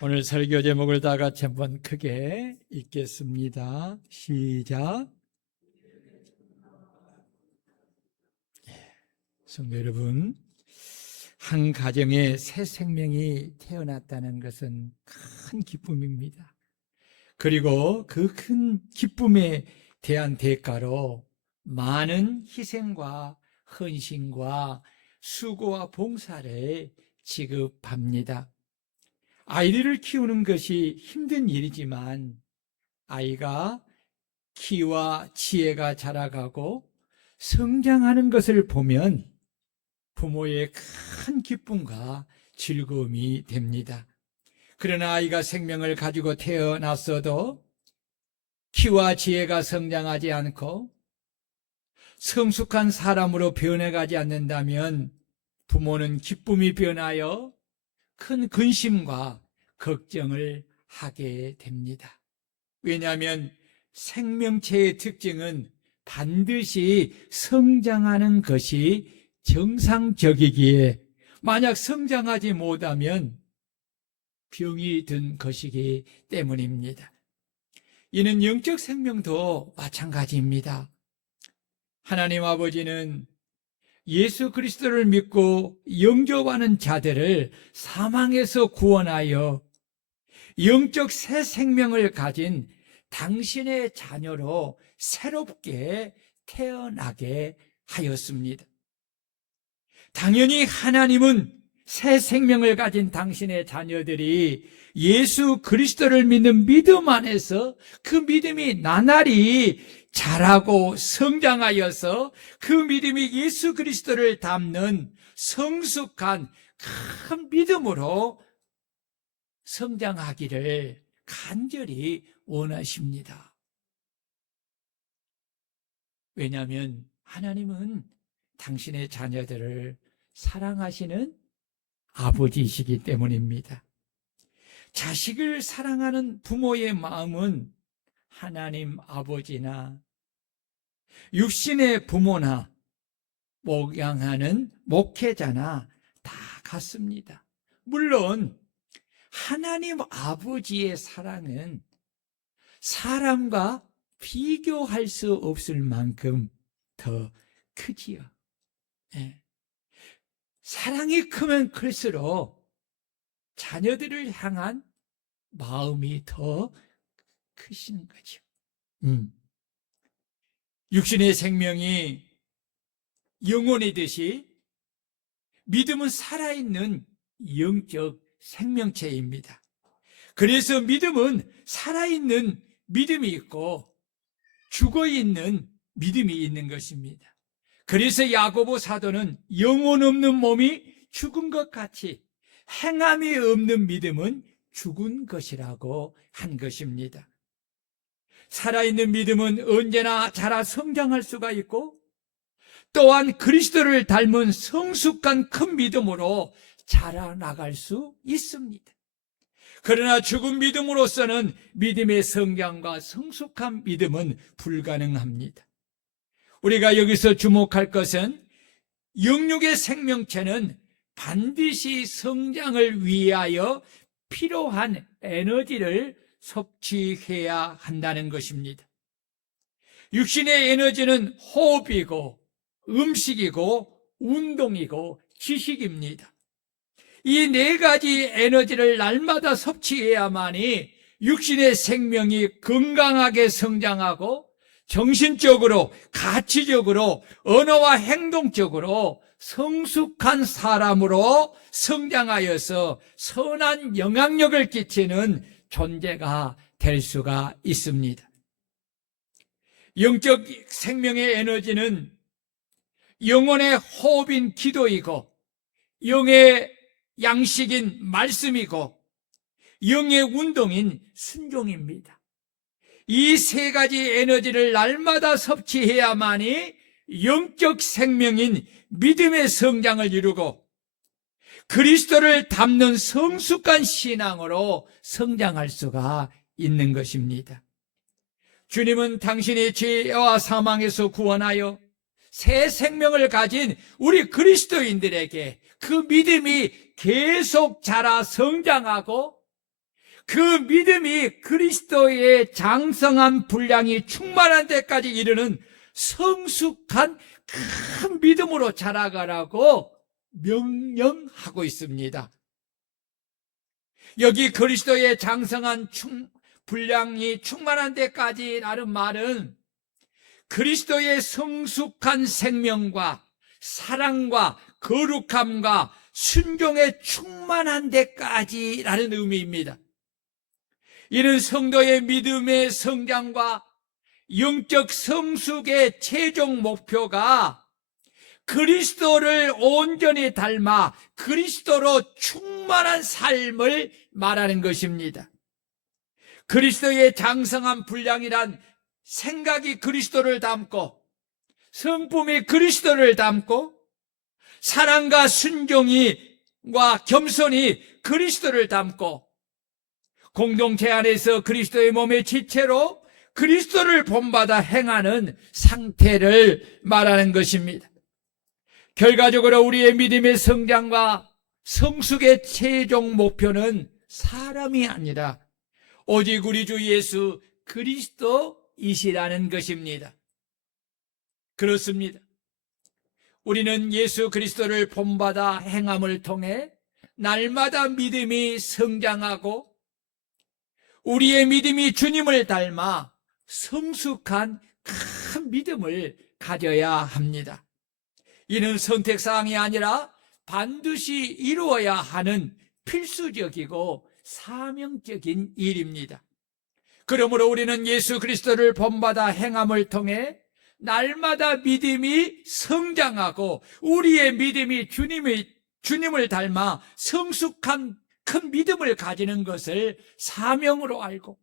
오늘 설교 제목을 다 같이 한번 크게 읽겠습니다. 시작. 성도 여러분, 한 가정에 새 생명이 태어났다는 것은 큰 기쁨입니다. 그리고 그 큰 기쁨에 대한 대가로 많은 희생과 헌신과 수고와 봉사를 지급합니다. 아이들을 키우는 것이 힘든 일이지만 아이가 키와 지혜가 자라가고 성장하는 것을 보면 부모의 큰 기쁨과 즐거움이 됩니다. 그러나 아이가 생명을 가지고 태어났어도 키와 지혜가 성장하지 않고 성숙한 사람으로 변해가지 않는다면 부모는 기쁨이 변하여 큰 근심과 걱정을 하게 됩니다. 왜냐하면 생명체의 특징은 반드시 성장하는 것이 정상적이기에 만약 성장하지 못하면 병이 든 것이기 때문입니다. 이는 영적 생명도 마찬가지입니다. 하나님 아버지는 예수 그리스도를 믿고 영접하는 자들을 사망에서 구원하여 영적 새 생명을 가진 당신의 자녀로 새롭게 태어나게 하였습니다. 당연히 하나님은 새 생명을 가진 당신의 자녀들이 예수 그리스도를 믿는 믿음 안에서 그 믿음이 나날이 자라고 성장하여서 그 믿음이 예수 그리스도를 닮는 성숙한 큰 믿음으로 성장하기를 간절히 원하십니다. 왜냐하면 하나님은 당신의 자녀들을 사랑하시는 아버지이시기 때문입니다. 자식을 사랑하는 부모의 마음은 하나님 아버지나 육신의 부모나 목양하는 목회자나 다 같습니다. 물론 하나님 아버지의 사랑은 사람과 비교할 수 없을 만큼 더 크지요. 네. 사랑이 크면 클수록 자녀들을 향한 마음이 더 크시는 거죠. 육신의 생명이 영혼이듯이 믿음은 살아있는 영적 생명체입니다. 그래서 믿음은 살아있는 믿음이 있고 죽어있는 믿음이 있는 것입니다. 그래서 야고보 사도는 영혼 없는 몸이 죽은 것 같이 행함이 없는 믿음은 죽은 것이라고 한 것입니다. 살아있는 믿음은 언제나 자라 성장할 수가 있고 또한 그리스도를 닮은 성숙한 큰 믿음으로 자라나갈 수 있습니다. 그러나 죽은 믿음으로서는 믿음의 성장과 성숙한 믿음은 불가능합니다. 우리가 여기서 주목할 것은 영육의 생명체는 반드시 성장을 위하여 필요한 에너지를 섭취해야 한다는 것입니다. 육신의 에너지는 호흡이고 음식이고 운동이고 지식입니다. 이 네 가지 에너지를 날마다 섭취해야만이 육신의 생명이 건강하게 성장하고 정신적으로, 가치적으로, 언어와 행동적으로 성숙한 사람으로 성장하여서 선한 영향력을 끼치는 존재가 될 수가 있습니다. 영적 생명의 에너지는 영혼의 호흡인 기도이고 영의 양식인 말씀이고 영의 운동인 순종입니다. 이 세 가지 에너지를 날마다 섭취해야만이 영적 생명인 믿음의 성장을 이루고 그리스도를 닮는 성숙한 신앙으로 성장할 수가 있는 것입니다. 주님은 당신의 죄와 사망에서 구원하여 새 생명을 가진 우리 그리스도인들에게 그 믿음이 계속 자라 성장하고 그 믿음이 그리스도의 장성한 분량이 충만한 데까지 이르는 성숙한 큰 믿음으로 자라가라고 명령하고 있습니다. 여기 그리스도의 장성한 분량이 충만한 데까지라는 말은 그리스도의 성숙한 생명과 사랑과 거룩함과 순종에 충만한 데까지라는 의미입니다. 이는 성도의 믿음의 성장과 영적 성숙의 최종 목표가 그리스도를 온전히 닮아 그리스도로 충만한 삶을 말하는 것입니다. 그리스도의 장성한 분량이란 생각이 그리스도를 닮고 성품이 그리스도를 닮고 사랑과 순종과 겸손이 그리스도를 닮고 공동체 안에서 그리스도의 몸의 지체로 그리스도를 본받아 행하는 상태를 말하는 것입니다. 결과적으로 우리의 믿음의 성장과 성숙의 최종 목표는 사람이 아니라 오직 우리 주 예수 그리스도이시라는 것입니다. 그렇습니다. 우리는 예수 그리스도를 본받아 행함을 통해 날마다 믿음이 성장하고 우리의 믿음이 주님을 닮아 성숙한 큰 믿음을 가져야 합니다. 이는 선택사항이 아니라 반드시 이루어야 하는 필수적이고 사명적인 일입니다. 그러므로 우리는 예수 그리스도를 본받아 행함을 통해 날마다 믿음이 성장하고 우리의 믿음이 주님을 닮아 성숙한 큰 믿음을 가지는 것을 사명으로 알고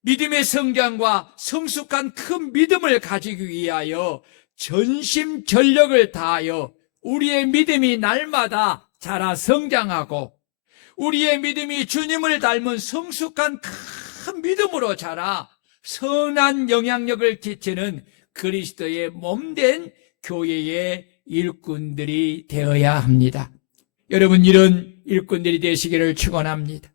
믿음의 성장과 성숙한 큰 믿음을 가지기 위하여 전심전력을 다하여 우리의 믿음이 날마다 자라 성장하고 우리의 믿음이 주님을 닮은 성숙한 큰 믿음으로 자라 선한 영향력을 끼치는 그리스도의 몸된 교회의 일꾼들이 되어야 합니다. 여러분, 이런 일꾼들이 되시기를 축원합니다.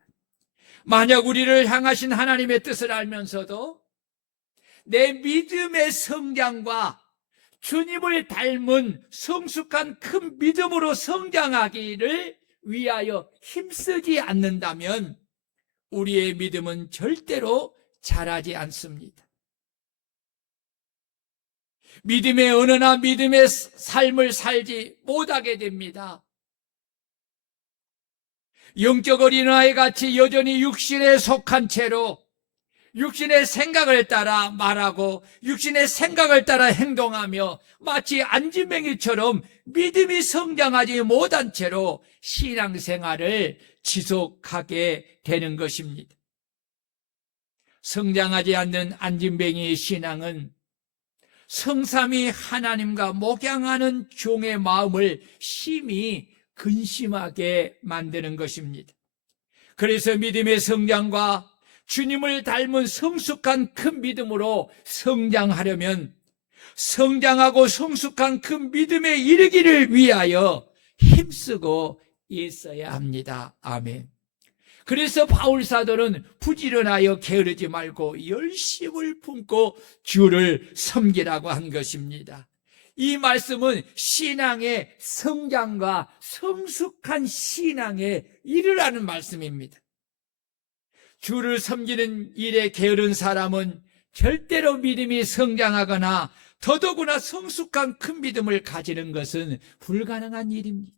만약 우리를 향하신 하나님의 뜻을 알면서도 내 믿음의 성장과 주님을 닮은 성숙한 큰 믿음으로 성장하기를 위하여 힘쓰지 않는다면 우리의 믿음은 절대로 자라지 않습니다. 믿음의 언어나 믿음의 삶을 살지 못하게 됩니다. 영적 어린아이 같이 여전히 육신에 속한 채로 육신의 생각을 따라 말하고 육신의 생각을 따라 행동하며 마치 안진뱅이처럼 믿음이 성장하지 못한 채로 신앙생활을 지속하게 되는 것입니다. 성장하지 않는 안진뱅이의 신앙은 성삼위 하나님과 목양하는 종의 마음을 심히 근심하게 만드는 것입니다. 그래서 믿음의 성장과 주님을 닮은 성숙한 큰 믿음으로 성장하려면 성장하고 성숙한 큰 믿음에 이르기를 위하여 힘쓰고 있어야 합니다. 아멘. 그래서 바울 사도는 부지런하여 게으르지 말고 열심을 품고 주를 섬기라고 한 것입니다. 이 말씀은 신앙의 성장과 성숙한 신앙에 이르라는 말씀입니다. 주를 섬기는 일에 게으른 사람은 절대로 믿음이 성장하거나 더더구나 성숙한 큰 믿음을 가지는 것은 불가능한 일입니다.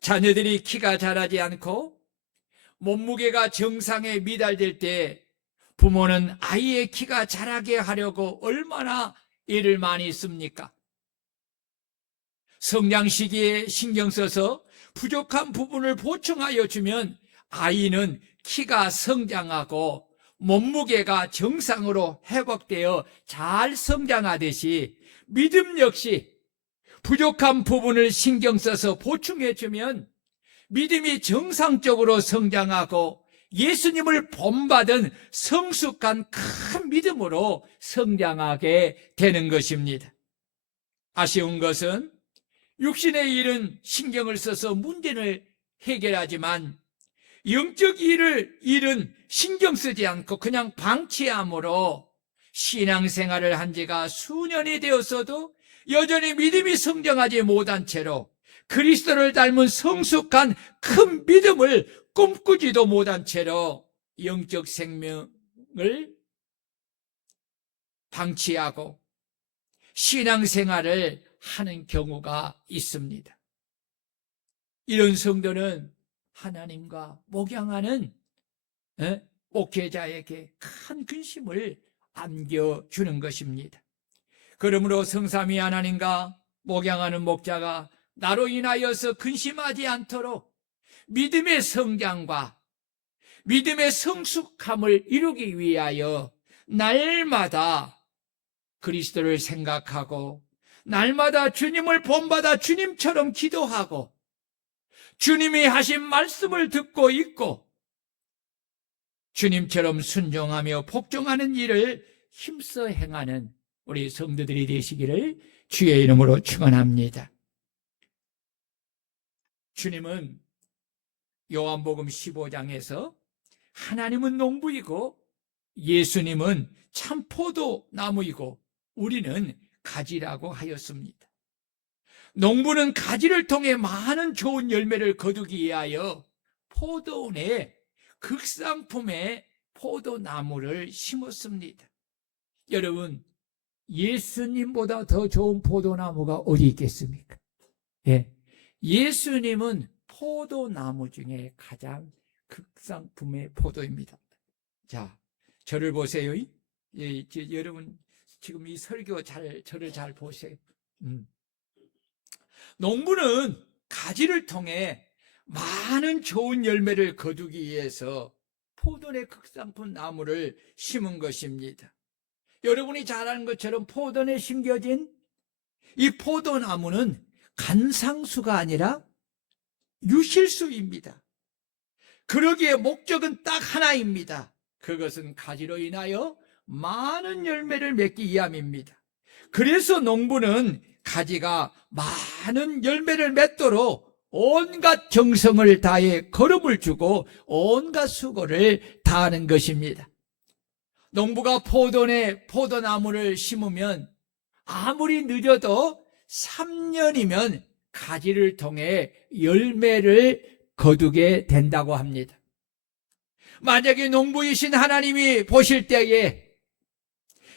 자녀들이 키가 자라지 않고 몸무게가 정상에 미달될 때 부모는 아이의 키가 자라게 하려고 얼마나 애를 많이 씁니까? 성장 시기에 신경 써서 부족한 부분을 보충하여 주면 아이는 키가 성장하고 몸무게가 정상으로 회복되어 잘 성장하듯이 믿음 역시 부족한 부분을 신경 써서 보충해 주면 믿음이 정상적으로 성장하고 예수님을 본받은 성숙한 큰 믿음으로 성장하게 되는 것입니다. 아쉬운 것은 육신의 일은 신경을 써서 문제를 해결하지만 영적 일은 신경 쓰지 않고 그냥 방치함으로 신앙생활을 한 지가 수년이 되었어도 여전히 믿음이 성장하지 못한 채로 그리스도를 닮은 성숙한 큰 믿음을 꿈꾸지도 못한 채로 영적 생명을 방치하고 신앙생활을 하는 경우가 있습니다. 이런 성도는 하나님과 목양하는 목회자에게 큰 근심을 안겨주는 것입니다. 그러므로 성삼위 하나님과 목양하는 목자가 나로 인하여서 근심하지 않도록 믿음의 성장과 믿음의 성숙함을 이루기 위하여 날마다 그리스도를 생각하고 날마다 주님을 본받아 주님처럼 기도하고 주님이 하신 말씀을 듣고 있고 주님처럼 순종하며 복종하는 일을 힘써 행하는 우리 성도들이 되시기를 주의 이름으로 축원합니다. 주님은 요한복음 15장에서 하나님은 농부이고 예수님은 참 포도나무이고 우리는 가지라고 하였습니다. 농부는 가지를 통해 많은 좋은 열매를 거두기 위하여 포도원에 극상품의 포도나무를 심었습니다. 여러분, 예수님보다 더 좋은 포도나무가 어디 있겠습니까? 예, 예수님은 포도나무 중에 가장 극상품의 포도입니다. 자, 저를 보세요. 여러분 지금 이 설교 저를 잘 보세요. 농부는 가지를 통해 많은 좋은 열매를 거두기 위해서 포도의 극상품 나무를 심은 것입니다. 여러분이 잘 아는 것처럼 포도에 심겨진 이 포도나무는 간상수가 아니라 유실수입니다. 그러기에 목적은 딱 하나입니다. 그것은 가지로 인하여 많은 열매를 맺기 위함입니다. 그래서 농부는 가지가 많은 열매를 맺도록 온갖 정성을 다해 거름을 주고 온갖 수고를 다하는 것입니다. 농부가 포도나무를 심으면 아무리 늦어도 3년이면 가지를 통해 열매를 거두게 된다고 합니다. 만약에 농부이신 하나님이 보실 때에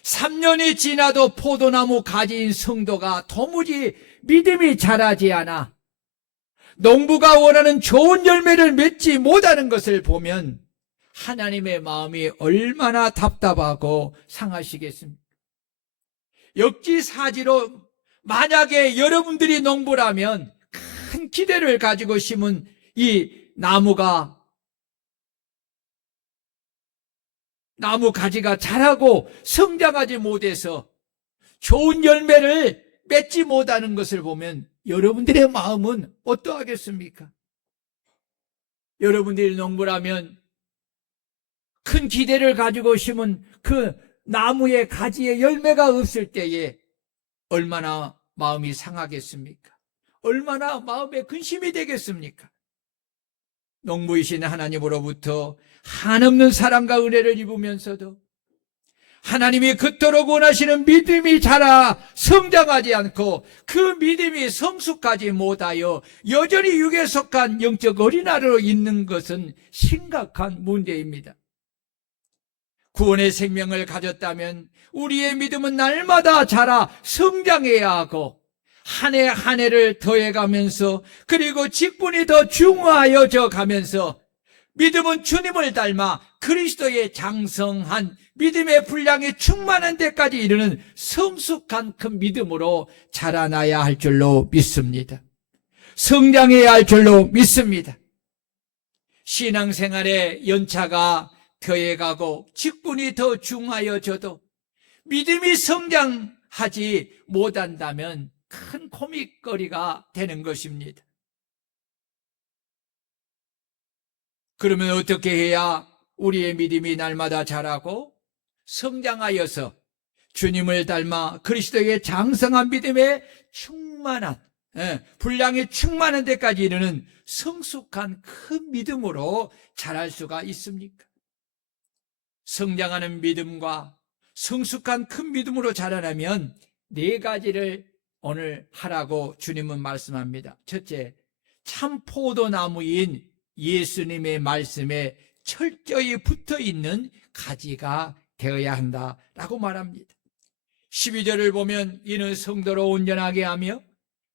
3년이 지나도 포도나무 가지인 성도가 도무지 믿음이 자라지 않아 농부가 원하는 좋은 열매를 맺지 못하는 것을 보면 하나님의 마음이 얼마나 답답하고 상하시겠습니까? 역지사지로 만약에 여러분들이 농부라면 큰 기대를 가지고 심은 이 나무 가지가 자라고 성장하지 못해서 좋은 열매를 맺지 못하는 것을 보면 여러분들의 마음은 어떠하겠습니까? 여러분들이 농부라면 큰 기대를 가지고 심은 그 나무의 가지에 열매가 없을 때에 얼마나 마음이 상하겠습니까? 얼마나 마음에 근심이 되겠습니까? 농부이신 하나님으로부터 한없는 사랑과 은혜를 입으면서도 하나님이 그토록 원하시는 믿음이 자라 성장하지 않고 그 믿음이 성숙하지 못하여 여전히 육에 속한 영적 어린아이로 있는 것은 심각한 문제입니다. 구원의 생명을 가졌다면 우리의 믿음은 날마다 자라 성장해야 하고 한 해 한 해를 더해가면서 그리고 직분이 더 중화하여져 가면서 믿음은 주님을 닮아 그리스도의 장성한 믿음의 분량이 충만한 데까지 이르는 성숙한 큰 믿음으로 자라나야 할 줄로 믿습니다. 성장해야 할 줄로 믿습니다. 신앙생활의 연차가 더해가고 직분이 더 중하여져도 믿음이 성장하지 못한다면 큰 고민거리가 되는 것입니다. 그러면 어떻게 해야 우리의 믿음이 날마다 자라고 성장하여서 주님을 닮아 그리스도의 장성한 믿음에 충만한 분량이 충만한 데까지 이르는 성숙한 큰 믿음으로 자랄 수가 있습니까? 성장하는 믿음과 성숙한 큰 믿음으로 자라려면 네 가지를 오늘 하라고 주님은 말씀합니다. 첫째, 참 포도나무인 예수님의 말씀에 철저히 붙어있는 가지가 되어야 한다라고 말합니다. 12절을 보면 이는 성도로 온전하게 하며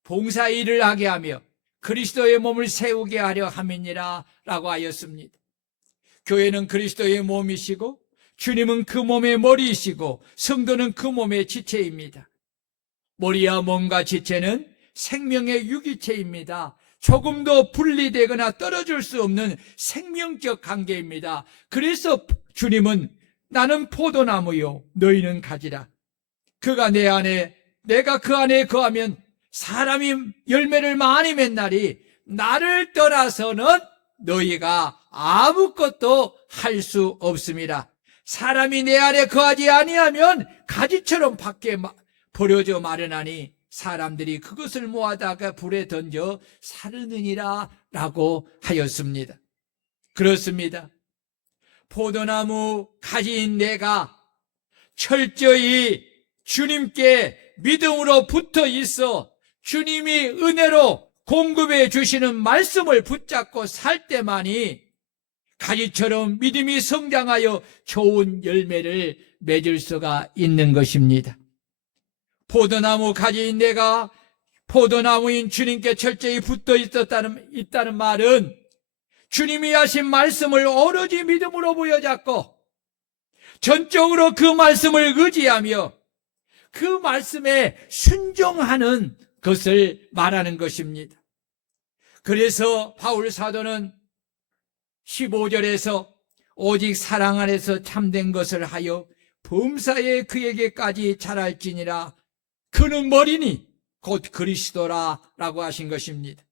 봉사일을 하게 하며 그리스도의 몸을 세우게 하려 함이니라 라고 하였습니다. 교회는 그리스도의 몸이시고 주님은 그 몸의 머리이시고 성도는 그 몸의 지체입니다. 머리와 몸과 지체는 생명의 유기체입니다. 조금도 분리되거나 떨어질 수 없는 생명적 관계입니다. 그래서 주님은 나는 포도나무요 너희는 가지라. 그가 내 안에 내가 그 안에 거하면 사람이 열매를 많이 맺나니 나를 떠나서는 너희가 아무것도 할 수 없습니다. 사람이 내 안에 거하지 아니하면 가지처럼 밖에 버려져 마련하니 사람들이 그것을 모아다가 불에 던져 사르느니라 라고 하였습니다. 그렇습니다. 포도나무 가지인 내가 철저히 주님께 믿음으로 붙어 있어 주님이 은혜로 공급해 주시는 말씀을 붙잡고 살 때만이 가지처럼 믿음이 성장하여 좋은 열매를 맺을 수가 있는 것입니다. 포도나무 가지인 내가 포도나무인 주님께 철저히 붙어 있다는 말은 주님이 하신 말씀을 오로지 믿음으로 부여잡고 전적으로 그 말씀을 의지하며 그 말씀에 순종하는 것을 말하는 것입니다. 그래서 바울 사도는 15절에서 오직 사랑 안에서 참된 것을 하여 범사에 그에게까지 자랄지니라. 그는 머리니 곧 그리스도라 라고 하신 것입니다.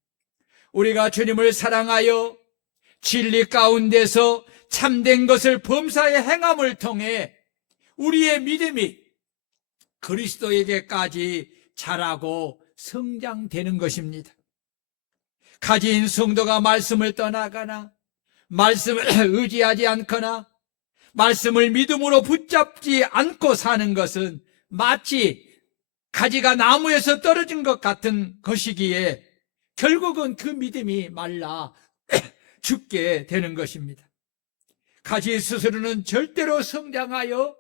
우리가 주님을 사랑하여 진리 가운데서 참된 것을 범사에 행함을 통해 우리의 믿음이 그리스도에게까지 자라고 성장되는 것입니다. 가진 성도가 말씀을 떠나거나 말씀을 의지하지 않거나 말씀을 믿음으로 붙잡지 않고 사는 것은 마치 가지가 나무에서 떨어진 것 같은 것이기에 결국은 그 믿음이 말라 죽게 되는 것입니다. 가지 스스로는 절대로 성장하여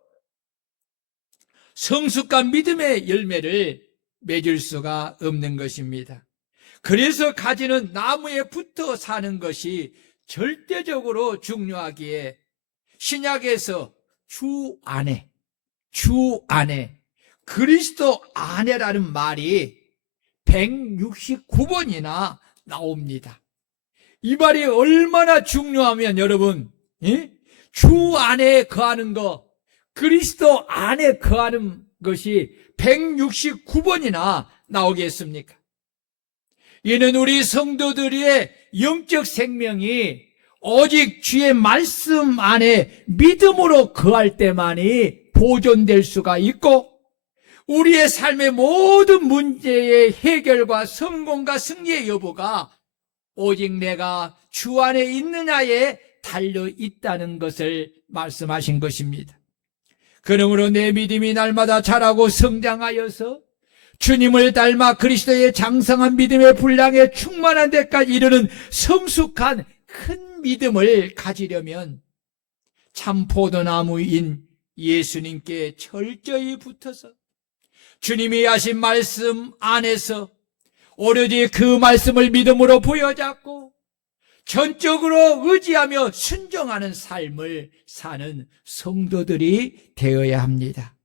성숙한 믿음의 열매를 맺을 수가 없는 것입니다. 그래서 가지는 나무에 붙어 사는 것이 절대적으로 중요하기에 신약에서 주 안에 그리스도 안에라는 말이 169번이나 나옵니다. 이 말이 얼마나 중요하면 여러분, 주 안에 거하는 것, 그리스도 안에 거하는 것이 169번이나 나오겠습니까? 이는 우리 성도들의 영적 생명이 오직 주의 말씀 안에 믿음으로 거할 때만이 보존될 수가 있고 우리의 삶의 모든 문제의 해결과 성공과 승리의 여부가 오직 내가 주 안에 있느냐에 달려 있다는 것을 말씀하신 것입니다. 그러므로 내 믿음이 날마다 자라고 성장하여서 주님을 닮아 그리스도의 장성한 믿음의 분량에 충만한 데까지 이르는 성숙한 큰 믿음을 가지려면 참 포도나무인 예수님께 철저히 붙어서 주님이 하신 말씀 안에서 오로지 그 말씀을 믿음으로 부여잡고 전적으로 의지하며 순종하는 삶을 사는 성도들이 되어야 합니다.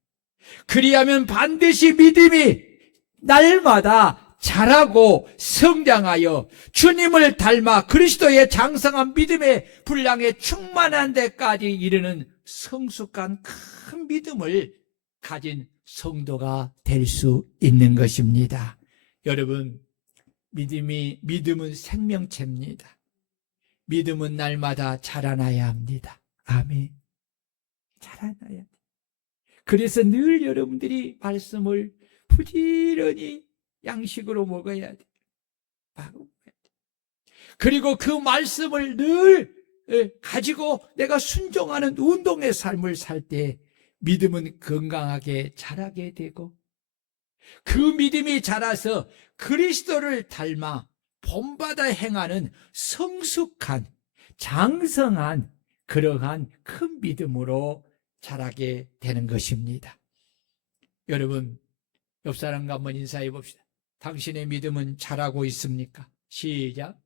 그리하면 반드시 믿음이 날마다 자라고 성장하여 주님을 닮아 그리스도의 장성한 믿음의 분량에 충만한 데까지 이르는 성숙한 큰 믿음을 가진 성도가 될 수 있는 것입니다. 여러분, 믿음은 생명체입니다. 믿음은 날마다 자라나야 합니다. 아멘. 자라나야. 그래서 늘 여러분들이 말씀을 부지런히 양식으로 먹어야 돼. 그리고 그 말씀을 늘 가지고 내가 순종하는 운동의 삶을 살 때 믿음은 건강하게 자라게 되고, 그 믿음이 자라서 그리스도를 닮아 본받아 행하는 성숙한, 장성한 그러한 큰 믿음으로 자라게 되는 것입니다. 여러분, 옆 사람과 한번 인사해 봅시다. 당신의 믿음은 자라고 있습니까? 시작.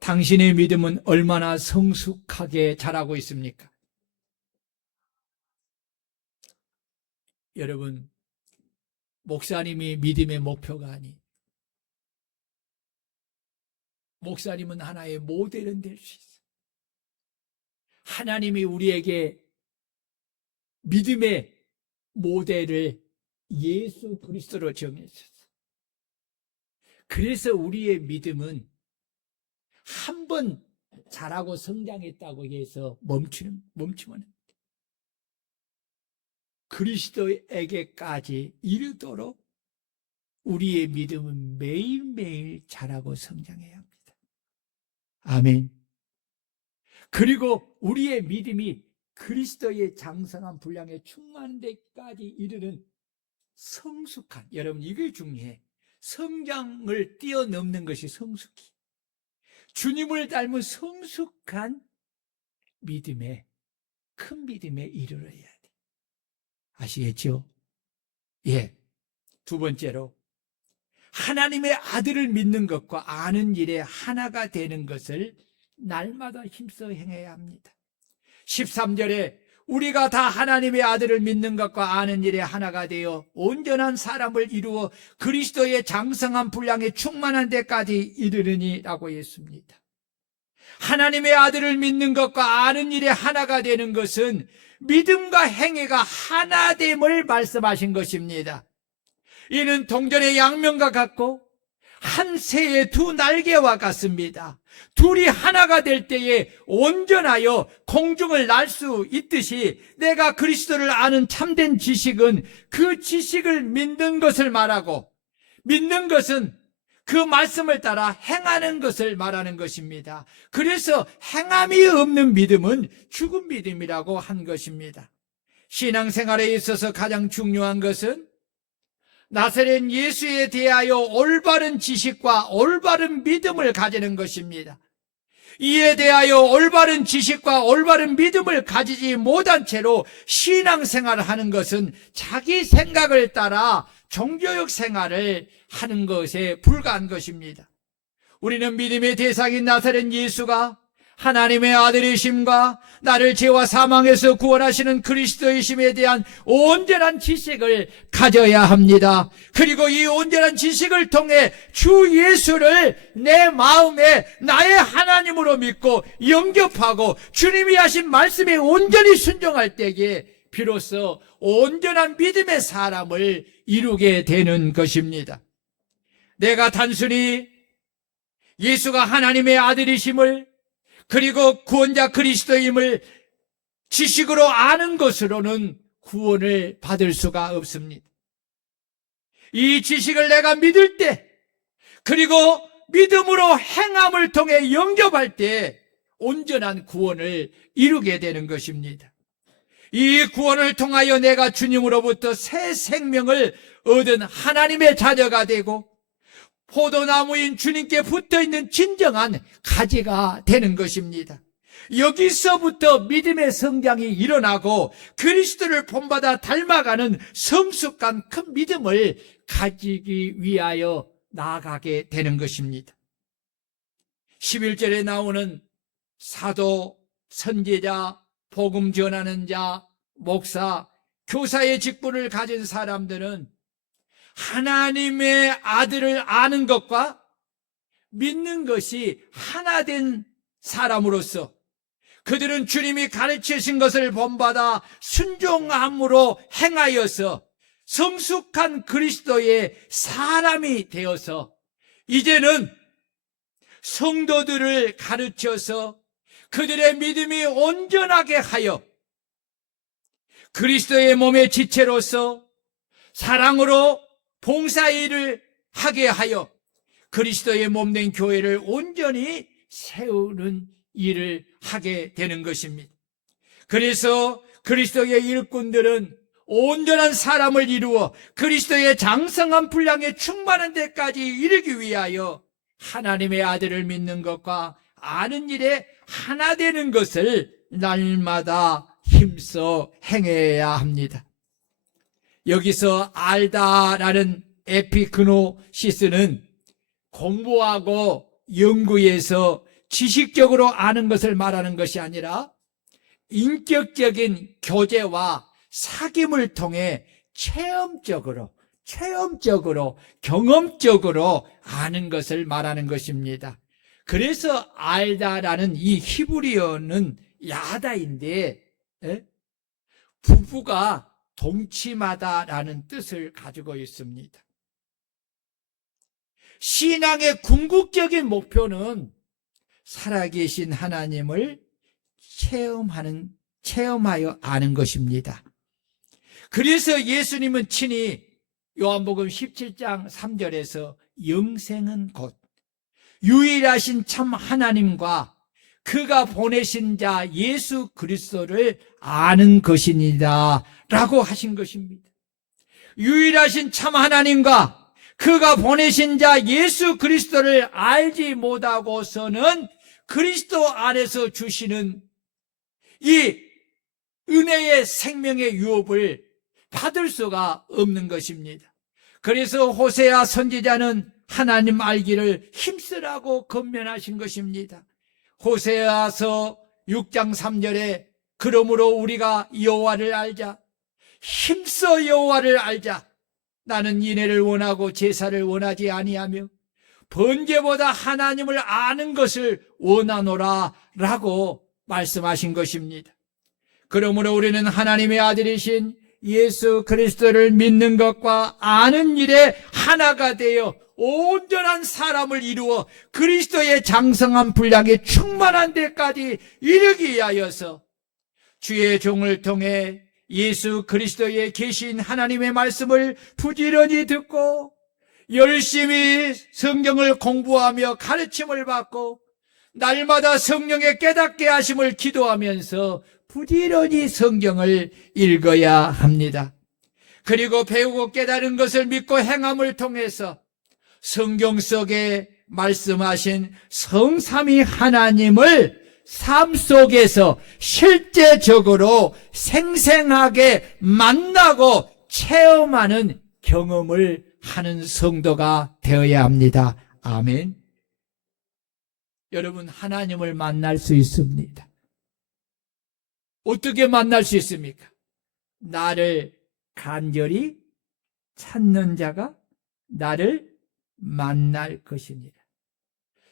당신의 믿음은 얼마나 성숙하게 자라고 있습니까? 여러분, 목사님이 믿음의 목표가 아니, 목사님은 하나의 모델은 될 수 있어요. 하나님이 우리에게 믿음의 모델을 예수 그리스도로 정했어요. 그래서 우리의 믿음은 한 번 자라고 성장했다고 해서 멈추면 안 됩니다. 그리스도에게까지 이르도록 우리의 믿음은 매일매일 자라고 성장해야 합니다. 아멘. 그리고 우리의 믿음이 그리스도의 장성한 분량에 충만한 데까지 이르는 성숙한, 여러분 이게 중요해. 성장을 뛰어넘는 것이 성숙이. 주님을 닮은 성숙한 믿음에, 큰 믿음에 이르러야 돼. 아시겠죠? 예. 두 번째로, 하나님의 아들을 믿는 것과 아는 일에 하나가 되는 것을 날마다 힘써 행해야 합니다. 13절에 우리가 다 하나님의 아들을 믿는 것과 아는 일에 하나가 되어 온전한 사람을 이루어 그리스도의 장성한 분량에 충만한 데까지 이르르니 라고 했습니다. 하나님의 아들을 믿는 것과 아는 일에 하나가 되는 것은 믿음과 행위가 하나됨을 말씀하신 것입니다. 이는 동전의 양면과 같고 한 새의 두 날개와 같습니다. 둘이 하나가 될 때에 온전하여 공중을 날 수 있듯이 내가 그리스도를 아는 참된 지식은 그 지식을 믿는 것을 말하고, 믿는 것은 그 말씀을 따라 행하는 것을 말하는 것입니다. 그래서 행함이 없는 믿음은 죽은 믿음이라고 한 것입니다. 신앙생활에 있어서 가장 중요한 것은 나사렛 예수에 대하여 올바른 지식과 올바른 믿음을 가지는 것입니다. 이에 대하여 올바른 지식과 올바른 믿음을 가지지 못한 채로 신앙생활을 하는 것은 자기 생각을 따라 종교역 생활을 하는 것에 불과한 것입니다. 우리는 믿음의 대상인 나사렛 예수가 하나님의 아들이심과 나를 죄와 사망에서 구원하시는 그리스도이심에 대한 온전한 지식을 가져야 합니다. 그리고 이 온전한 지식을 통해 주 예수를 내 마음에 나의 하나님으로 믿고 영접하고 주님이 하신 말씀에 온전히 순종할 때에 비로소 온전한 믿음의 사람을 이루게 되는 것입니다. 내가 단순히 예수가 하나님의 아들이심을 그리고 구원자 그리스도임을 지식으로 아는 것으로는 구원을 받을 수가 없습니다. 이 지식을 내가 믿을 때, 그리고 믿음으로 행함을 통해 영접할 때 온전한 구원을 이루게 되는 것입니다. 이 구원을 통하여 내가 주님으로부터 새 생명을 얻은 하나님의 자녀가 되고 포도나무인 주님께 붙어있는 진정한 가지가 되는 것입니다. 여기서부터 믿음의 성장이 일어나고 그리스도를 본받아 닮아가는 성숙한 큰 믿음을 가지기 위하여 나아가게 되는 것입니다. 11절에 나오는 사도, 선지자, 복음 전하는 자, 목사, 교사의 직분을 가진 사람들은 하나님의 아들을 아는 것과 믿는 것이 하나 된 사람으로서 그들은 주님이 가르치신 것을 본받아 순종함으로 행하여서 성숙한 그리스도의 사람이 되어서 이제는 성도들을 가르쳐서 그들의 믿음이 온전하게 하여 그리스도의 몸의 지체로서 사랑으로 봉사일을 하게 하여 그리스도의 몸된 교회를 온전히 세우는 일을 하게 되는 것입니다. 그래서 그리스도의 일꾼들은 온전한 사람을 이루어 그리스도의 장성한 분량에 충만한 데까지 이르기 위하여 하나님의 아들을 믿는 것과 아는 일에 하나 되는 것을 날마다 힘써 행해야 합니다. 여기서 알다라는 에피그노시스는 공부하고 연구해서 지식적으로 아는 것을 말하는 것이 아니라 인격적인 교제와 사귐을 통해 체험적으로 경험적으로 아는 것을 말하는 것입니다. 그래서 알다라는 이 히브리어는 야다인데 부부가 동침하다라는 뜻을 가지고 있습니다. 신앙의 궁극적인 목표는 살아계신 하나님을 체험하여 아는 것입니다. 그래서 예수님은 친히 요한복음 17장 3절에서 영생은 곧 유일하신 참 하나님과 그가 보내신 자 예수 그리스도를 아는 것이니라 라고 하신 것입니다. 유일하신 참 하나님과 그가 보내신 자 예수 그리스도를 알지 못하고서는 그리스도 안에서 주시는 이 은혜의 생명의 유업을 받을 수가 없는 것입니다. 그래서 호세아 선지자는 하나님 알기를 힘쓰라고 권면하신 것입니다. 호세아서 6장 3절에 그러므로 우리가 여호와를 알자, 힘써 여호와를 알자. 나는 인애를 원하고 제사를 원하지 아니하며 번제보다 하나님을 아는 것을 원하노라 라고 말씀하신 것입니다. 그러므로 우리는 하나님의 아들이신 예수 그리스도를 믿는 것과 아는 일에 하나가 되어 온전한 사람을 이루어 그리스도의 장성한 분량에 충만한 데까지 이르기 위하여서 주의 종을 통해 예수 그리스도에 계신 하나님의 말씀을 부지런히 듣고 열심히 성경을 공부하며 가르침을 받고 날마다 성령의 깨닫게 하심을 기도하면서 부지런히 성경을 읽어야 합니다. 그리고 배우고 깨달은 것을 믿고 행함을 통해서 성경 속에 말씀하신 성삼위 하나님을 삶 속에서 실제적으로 생생하게 만나고 체험하는 경험을 하는 성도가 되어야 합니다. 아멘. 여러분, 하나님을 만날 수 있습니다. 어떻게 만날 수 있습니까? 나를 간절히 찾는 자가 나를 만날 것이니라.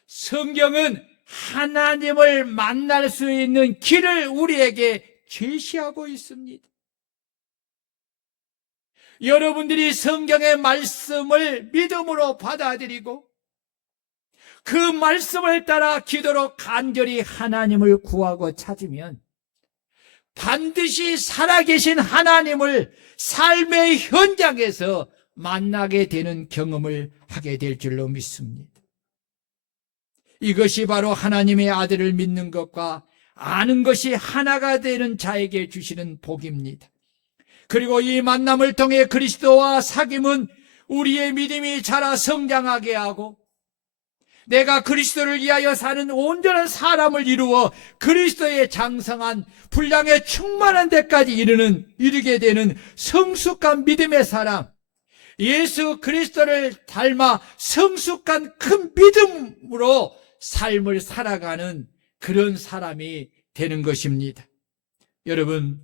성경은 하나님을 만날 수 있는 길을 우리에게 제시하고 있습니다. 여러분들이 성경의 말씀을 믿음으로 받아들이고 그 말씀을 따라 기도로 간절히 하나님을 구하고 찾으면 반드시 살아계신 하나님을 삶의 현장에서 만나게 되는 경험을 하게 될 줄로 믿습니다. 이것이 바로 하나님의 아들을 믿는 것과 아는 것이 하나가 되는 자에게 주시는 복입니다. 그리고 이 만남을 통해 그리스도와 사귐은 우리의 믿음이 자라 성장하게 하고 내가 그리스도를 위하여 사는 온전한 사람을 이루어 그리스도의 장성한 분량에 충만한 데까지 이르게 되는 성숙한 믿음의 사람, 예수 그리스도를 닮아 성숙한 큰 믿음으로 삶을 살아가는 그런 사람이 되는 것입니다. 여러분,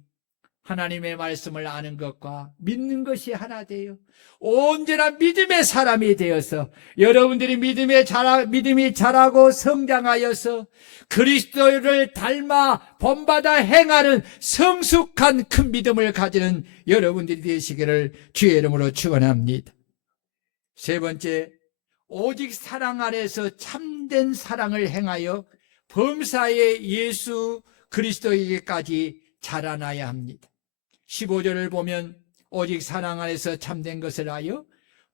하나님의 말씀을 아는 것과 믿는 것이 하나 되어 온전한 믿음의 사람이 되어서 여러분들이 믿음이 자라고 성장하여서 그리스도를 닮아 본받아 행하는 성숙한 큰 믿음을 가지는 여러분들이 되시기를 주의 이름으로 축원합니다. 세 번째, 오직 사랑 안에서 참된 사랑을 행하여 범사의 예수 그리스도에게까지 자라나야 합니다. 15절을 보면 오직 사랑 안에서 참된 것을 하여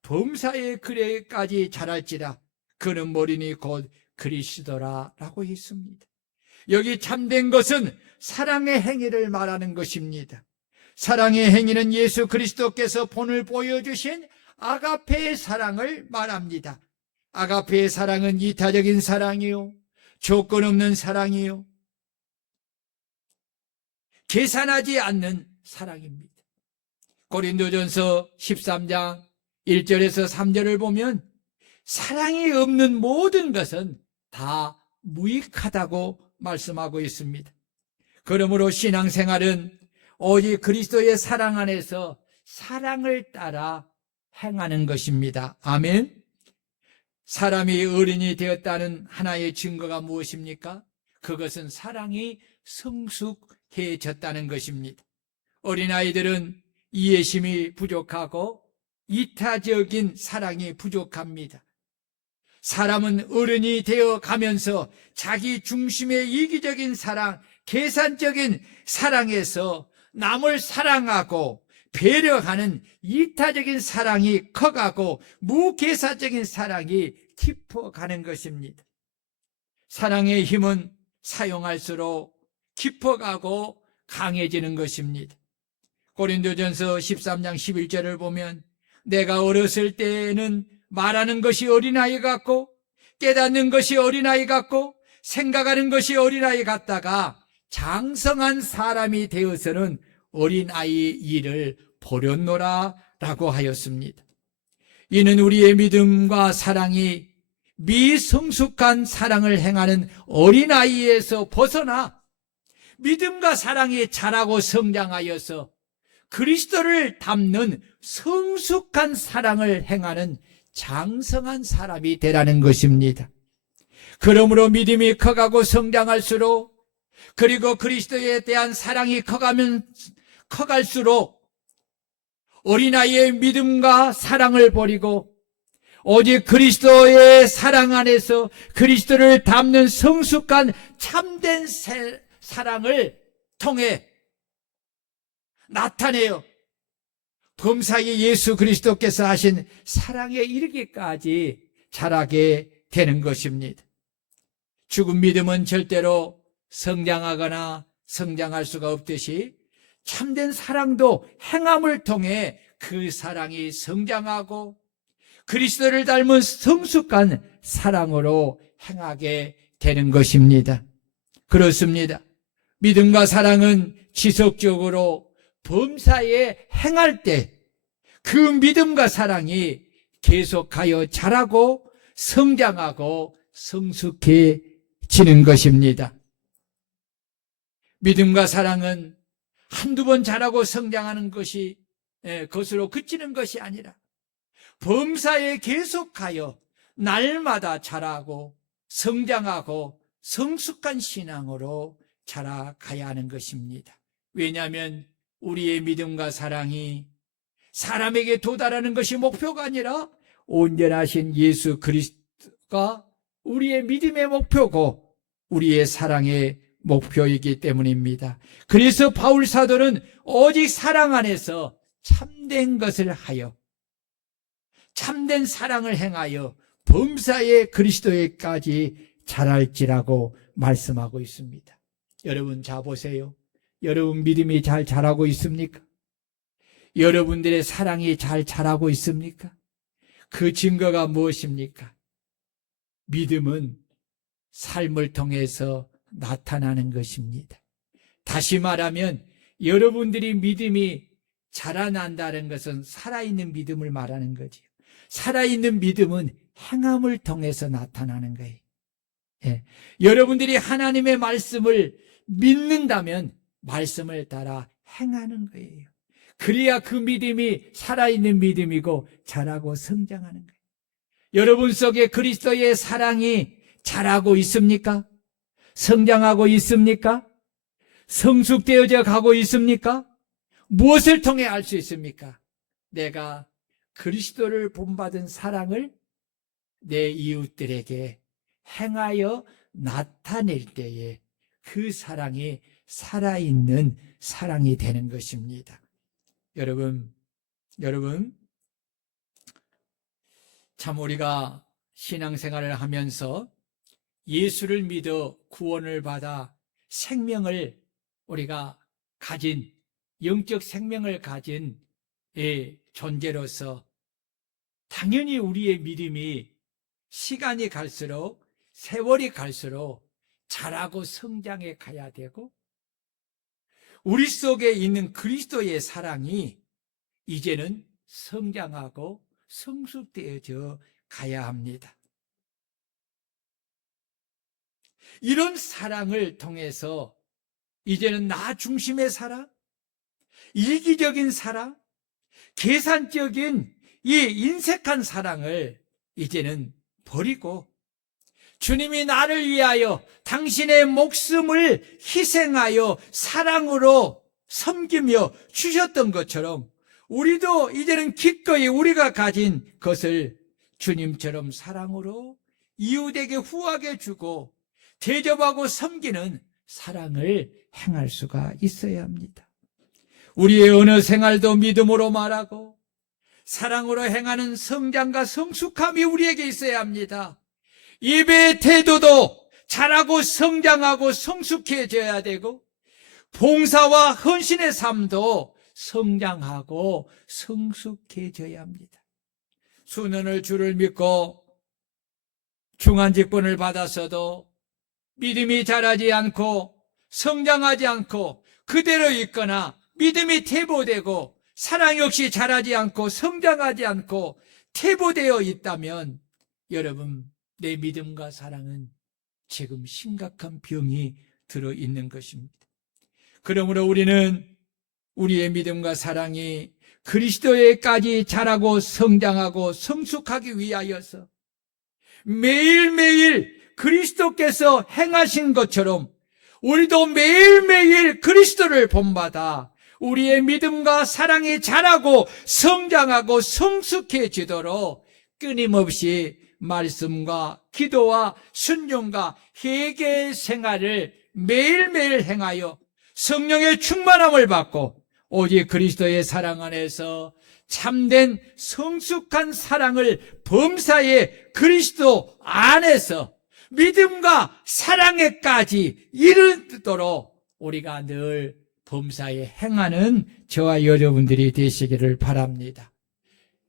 범사의 그레까지 자랄지라 그는 모리니 곧 그리스도라 라고 했습니다. 여기 참된 것은 사랑의 행위를 말하는 것입니다. 사랑의 행위는 예수 그리스도께서 본을 보여주신 아가페의 사랑을 말합니다. 아가페의 사랑은 이타적인 사랑이요, 조건 없는 사랑이요, 계산하지 않는 사랑입니다. 고린도전서 13장 1절에서 3절을 보면 사랑이 없는 모든 것은 다 무익하다고 말씀하고 있습니다. 그러므로 신앙생활은 오직 그리스도의 사랑 안에서 사랑을 따라 행하는 것입니다. 아멘. 사람이 어른이 되었다는 하나의 증거가 무엇입니까? 그것은 사랑이 성숙해졌다는 것입니다. 어린아이들은 이해심이 부족하고 이타적인 사랑이 부족합니다. 사람은 어른이 되어 가면서 자기 중심의 이기적인 사랑, 계산적인 사랑에서 남을 사랑하고 배려하는 이타적인 사랑이 커가고 무계산적인 사랑이 깊어가는 것입니다. 사랑의 힘은 사용할수록 깊어가고 강해지는 것입니다. 고린도전서 13장 11절을 보면 내가 어렸을 때에는 말하는 것이 어린아이 같고 깨닫는 것이 어린아이 같고 생각하는 것이 어린아이 같다가 장성한 사람이 되어서는 어린아이 일을 버렸노라 라고 하였습니다. 이는 우리의 믿음과 사랑이 미성숙한 사랑을 행하는 어린아이에서 벗어나 믿음과 사랑이 자라고 성장하여서 그리스도를 닮는 성숙한 사랑을 행하는 장성한 사람이 되라는 것입니다. 그러므로 믿음이 커가고 성장할수록 그리고 그리스도에 대한 사랑이 커갈수록 어린아이의 믿음과 사랑을 버리고 오직 그리스도의 사랑 안에서 그리스도를 닮는 성숙한 참된 사랑을 통해 나타내요. 범사에 예수 그리스도께서 하신 사랑에 이르기까지 자라게 되는 것입니다. 죽은 믿음은 절대로 성장하거나 성장할 수가 없듯이 참된 사랑도 행함을 통해 그 사랑이 성장하고 그리스도를 닮은 성숙한 사랑으로 행하게 되는 것입니다. 그렇습니다. 믿음과 사랑은 지속적으로 범사에 행할 때 그 믿음과 사랑이 계속하여 자라고 성장하고 성숙해지는 것입니다. 믿음과 사랑은 한두 번 자라고 성장하는 것으로 그치는 것이 아니라 범사에 계속하여 날마다 자라고 성장하고 성숙한 신앙으로 자라가야 하는 것입니다. 왜냐하면 우리의 믿음과 사랑이 사람에게 도달하는 것이 목표가 아니라 온전하신 예수 그리스도가 우리의 믿음의 목표고 우리의 사랑의 목표이기 때문입니다. 그래서 바울 사도는 오직 사랑 안에서 참된 것을 하여 참된 사랑을 행하여 범사의 그리스도에까지 자랄지라고 말씀하고 있습니다. 여러분 자보세요. 여러분 믿음이 잘 자라고 있습니까? 여러분들의 사랑이 잘 자라고 있습니까? 그 증거가 무엇입니까? 믿음은 삶을 통해서 나타나는 것입니다. 다시 말하면 여러분들이 믿음이 자라난다는 것은 살아있는 믿음을 말하는 거죠. 살아있는 믿음은 행함을 통해서 나타나는 거예요. 여러분들이 하나님의 말씀을 믿는다면 말씀을 따라 행하는 거예요. 그래야 그 믿음이 살아있는 믿음이고 자라고 성장하는 거예요. 여러분 속에 그리스도의 사랑이 자라고 있습니까? 성장하고 있습니까? 성숙되어져 가고 있습니까? 무엇을 통해 알 수 있습니까? 내가 그리스도를 본받은 사랑을 내 이웃들에게 행하여 나타낼 때에 그 사랑이 살아있는 사랑이 되는 것입니다. 여러분, 참 우리가 신앙생활을 하면서 예수를 믿어 구원을 받아 생명을 우리가 가진, 영적 생명을 가진 존재로서 당연히 우리의 믿음이 시간이 갈수록, 세월이 갈수록 자라고 성장해 가야 되고, 우리 속에 있는 그리스도의 사랑이 이제는 성장하고 성숙되어져 가야 합니다. 이런 사랑을 통해서 이제는 나 중심의 사랑, 이기적인 사랑, 계산적인 이 인색한 사랑을 이제는 버리고, 주님이 나를 위하여 당신의 목숨을 희생하여 사랑으로 섬기며 주셨던 것처럼 우리도 이제는 기꺼이 우리가 가진 것을 주님처럼 사랑으로 이웃에게 후하게 주고 대접하고 섬기는 사랑을 행할 수가 있어야 합니다. 우리의 어느 생활도 믿음으로 말하고 사랑으로 행하는 성장과 성숙함이 우리에게 있어야 합니다. 예배의 태도도 자라고 성장하고 성숙해져야 되고, 봉사와 헌신의 삶도 성장하고 성숙해져야 합니다. 수년을 주를 믿고 중환직분을 받았어도 믿음이 자라지 않고 성장하지 않고 그대로 있거나 믿음이 퇴보되고 사랑 역시 자라지 않고 성장하지 않고 퇴보되어 있다면 여러분, 내 믿음과 사랑은 지금 심각한 병이 들어있는 것입니다. 그러므로 우리는 우리의 믿음과 사랑이 그리스도에까지 자라고 성장하고 성숙하기 위하여서 매일매일 그리스도께서 행하신 것처럼 우리도 매일매일 그리스도를 본받아 우리의 믿음과 사랑이 자라고 성장하고 성숙해지도록 끊임없이 말씀과 기도와 순종과 회개 생활을 매일매일 행하여 성령의 충만함을 받고 오직 그리스도의 사랑 안에서 참된 성숙한 사랑을 범사에 그리스도 안에서 믿음과 사랑에까지 이르도록 우리가 늘 범사에 행하는 저와 여러분들이 되시기를 바랍니다.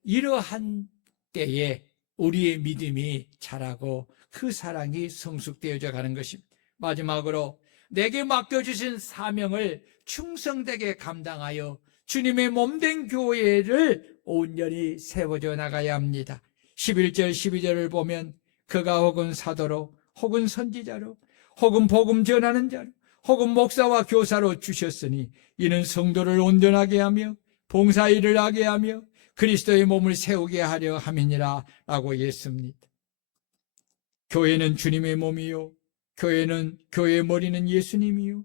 이러한 때에 우리의 믿음이 자라고 그 사랑이 성숙되어져 가는 것입니다. 마지막으로 내게 맡겨주신 사명을 충성되게 감당하여 주님의 몸된 교회를 온전히 세워져 나가야 합니다. 11절 12절을 보면 그가 혹은 사도로 혹은 선지자로 혹은 복음 전하는 자로 혹은 목사와 교사로 주셨으니 이는 성도를 온전하게 하며 봉사일을 하게 하며 그리스도의 몸을 세우게 하려 함이니라 라고 했습니다. 교회는 주님의 몸이요, 교회의 머리는 예수님이요,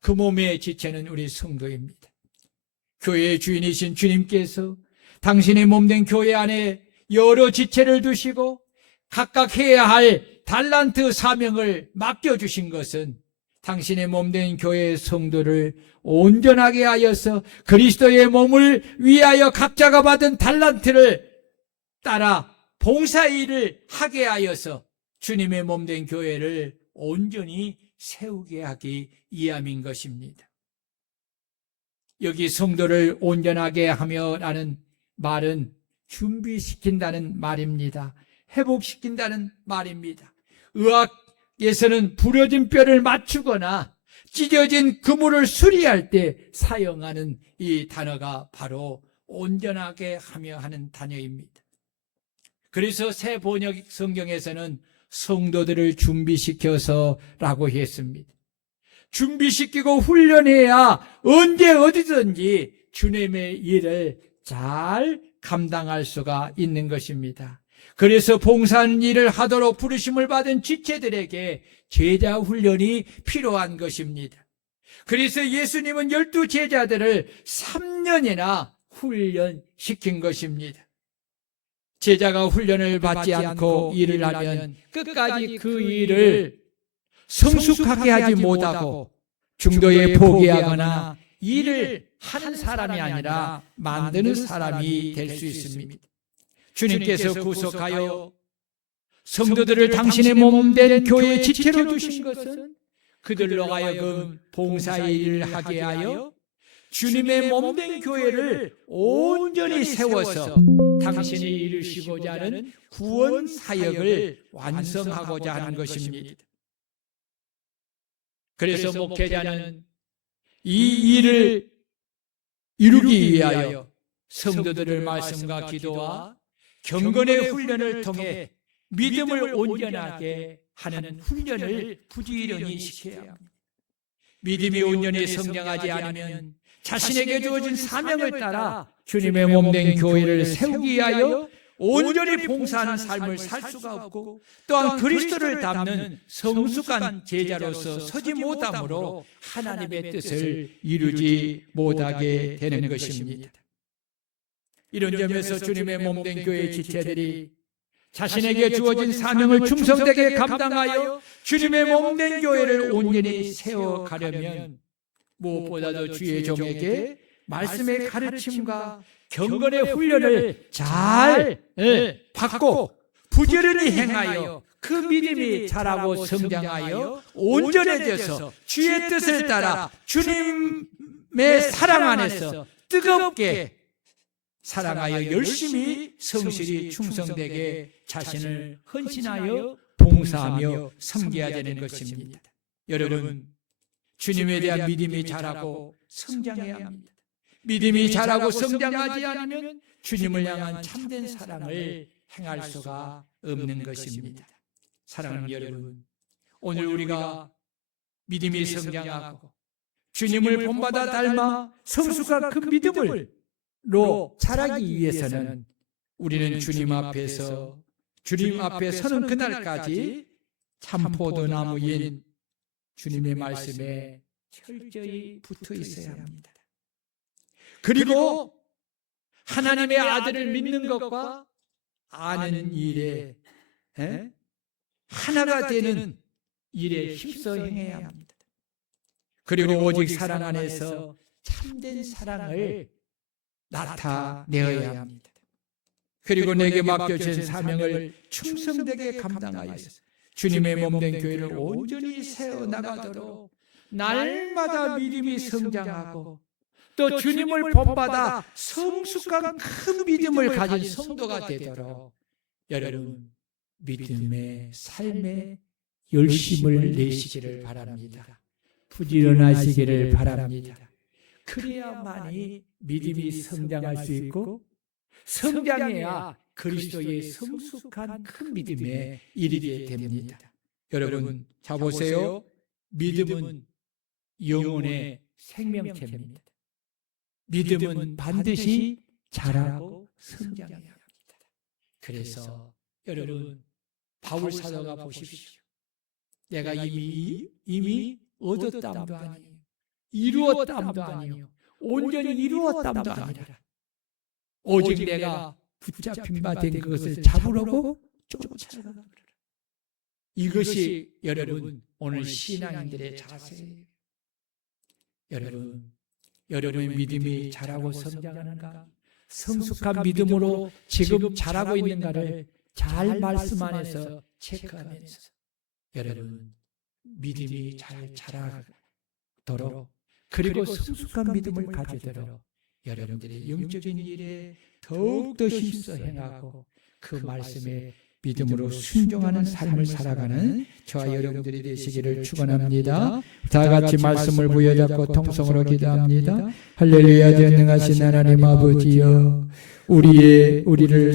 그 몸의 지체는 우리 성도입니다. 교회의 주인이신 주님께서 당신의 몸된 교회 안에 여러 지체를 두시고 각각 해야 할 달란트 사명을 맡겨주신 것은 당신의 몸된 교회의 성도를 온전하게 하여서 그리스도의 몸을 위하여 각자가 받은 달란트를 따라 봉사일을 하게 하여서 주님의 몸된 교회를 온전히 세우게 하기 위함인 것입니다. 여기 성도를 온전하게 하며라는 말은 준비시킨다는 말입니다. 회복시킨다는 말입니다. 의학에서는 부러진 뼈를 맞추거나 찢어진 그물을 수리할 때 사용하는 이 단어가 바로 온전하게 하며 하는 단어입니다. 그래서 새 번역 성경에서는 성도들을 준비시켜서라고 했습니다. 준비시키고 훈련해야 언제 어디든지 주님의 일을 잘 감당할 수가 있는 것입니다. 그래서 봉사하는 일을 하도록 부르심을 받은 지체들에게 제자 훈련이 필요한 것입니다. 그래서 예수님은 12 제자들을 3년이나 훈련시킨 것입니다. 제자가 훈련을 받지 않고 일을 하면 끝까지 그 일을 성숙하게 하지 못하고 중도에 포기하거나 일을 하는 사람이 아니라 만드는 사람이 될 수 있습니다. 주님께서 구속하여 성도들을 당신의 몸된 교회의 지체로 두신 것은 그들로 하여금 봉사의 일을 하게 하여 주님의 몸된 교회를 온전히 세워서 당신이 이루시고자 하는 구원 사역을 완성하고자 하는 것입니다. 그래서 목회자는 이 일을 이루기 위하여 성도들을 말씀과 기도와 경건의 훈련을 통해 믿음을 온전하게 하는 훈련을 부지런히 시켜야 합니다. 믿음이 온전히 성장하지 않으면 자신에게 주어진 사명을 따라 주님의 몸된 교회를 세우기 위하여 온전히 봉사하는 삶을 살 수가 없고 또한 그리스도를 닮는 성숙한 제자로서 서지 못함으로 하나님의 뜻을 이루지 못하게 되는 것입니다. 이런 점에서 주님의 몸된 교회의 지체들이 자신에게 주어진 사명을 충성되게 감당하여 주님의 몸된 교회를 온전히 세워가려면 무엇보다도 주의 종에게 말씀의 가르침과 경건의 훈련을 잘 받고 부지런히 행하여 그 믿음이 자라고 성장하여 온전해져서 주의 뜻을 따라 주님의 사랑 안에서 뜨겁게 사랑하여 열심히 성실히 충성되게 자신을 헌신하여 봉사하며 섬겨야 되는 것입니다. 여러분, 주님에 대한 믿음이 자라고 성장해야 합니다. 믿음이 자라고 성장하지 않으면 주님을 향한 참된 사랑을 행할 수가 없는 것입니다. 사랑하는 여러분, 오늘 우리가 믿음이 성장하고 주님을 본받아 닮아 성숙한 그 믿음으로 자라기 위해서는 우리는 주님 앞에 서는 그날까지 참포도나무인 주님의 말씀에 철저히 붙어 있어야 합니다. 그리고 하나님의 아들을 믿는 것과 아는 일에 하나가 되는 일에 힘써 행해야 합니다. 그리고 오직 사랑 안에서 참된 사랑을 나타내어야 합니다. 그리고 내게 맡겨진 사명을 충성되게 감당하여서 주님의 몸된 교회를 온전히 세워나가도록 날마다 믿음이 성장하고 또 주님을 본받아 성숙한 큰 믿음을 가진 성도가 되도록 여러분 믿음의 삶에 열심을 내시기를 바랍니다. 부지런하시기를 바랍니다. 그래야만이 믿음이 성장할 수 있고 성장해야 그리스도의 성숙한 큰 믿음에 이르게 됩니다. 여러분 자 보세요. 믿음은 영혼의 생명체입니다. 믿음은 반드시 자라고 성장해야 합니다. 그래서 여러분 바울 사도가 보십시오. 내가 이미 얻었담도 아니요 이루었담도 아니요 온전히 이루었담도 아니라 오직 내가 붙잡힌 바 된 그것을 잡으려고 쫓아가라. 이것이 여러분 오늘 신앙인들의 자세예요. 여러분의 믿음이 자라고 성장하는가? 성숙한 믿음으로 지금 자라고 있는가를 잘 말씀 안에서 체크하면서 여러분 믿음이 잘 자라도록 그리고 성숙한 믿음을 가지도록 여러분들의 영적인 일에 더욱더 힘써 행하고 그 말씀에 믿음으로 순종하는 삶을 살아가는 저와 여러분들이 되시기를 축원합니다. 다 같이 말씀을 부여잡고 통성으로 기도합니다. 할렐루야. 전능하신 하나님 아버지여, 우리를